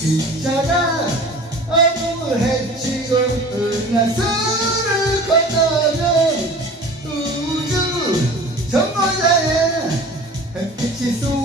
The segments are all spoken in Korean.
진짜가 어부해 지금 은하수를 건너면 우주 전망자에 햇빛이 쏟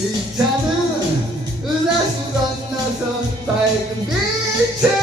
기차는 은하수 건너서 밝은 빛을